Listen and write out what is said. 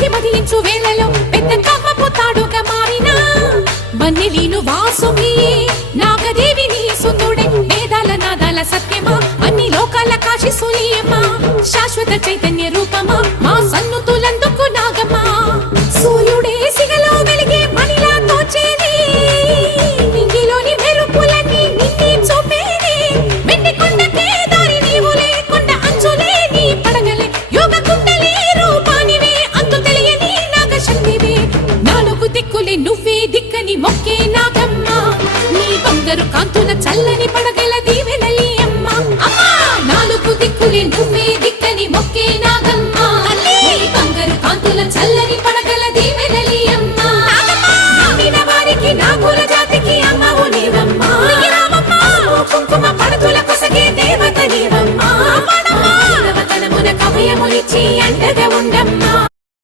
మదిమదించు వేళలో పెద్ద కవ్వపు తాడుగా మారిన వన్నెలీను వాసుకి నాగదేవిని సుందుడే వేదాల నాదాల సత్యమా అన్ని లోకాల కాశీ సూలియమ్మా శాశ్వత చైతన్య రూపమా మా సన్నుతులందుకు నాగమ్మా సూర్యుడే సిగలో వెలిగే మణిలా తోచేది నింగిలోని మెరుపులన్నీ నిన్నే చూపేది వెండి కొండకే దారి నీవులే కొండ అంచులే నీ పడగలే యోగ కుండలే రూపానివే అంతు తెలియని నాగశక్తివే నాలుగు దిక్కులే నువ్వే దిక్కని మొక్కే నాగమ్మా నీ బంగారు కాంతుల చల్లని పడగల దీవెనలి అమ్మా అమ్మా నాలుగు దిక్కులే నువ్వే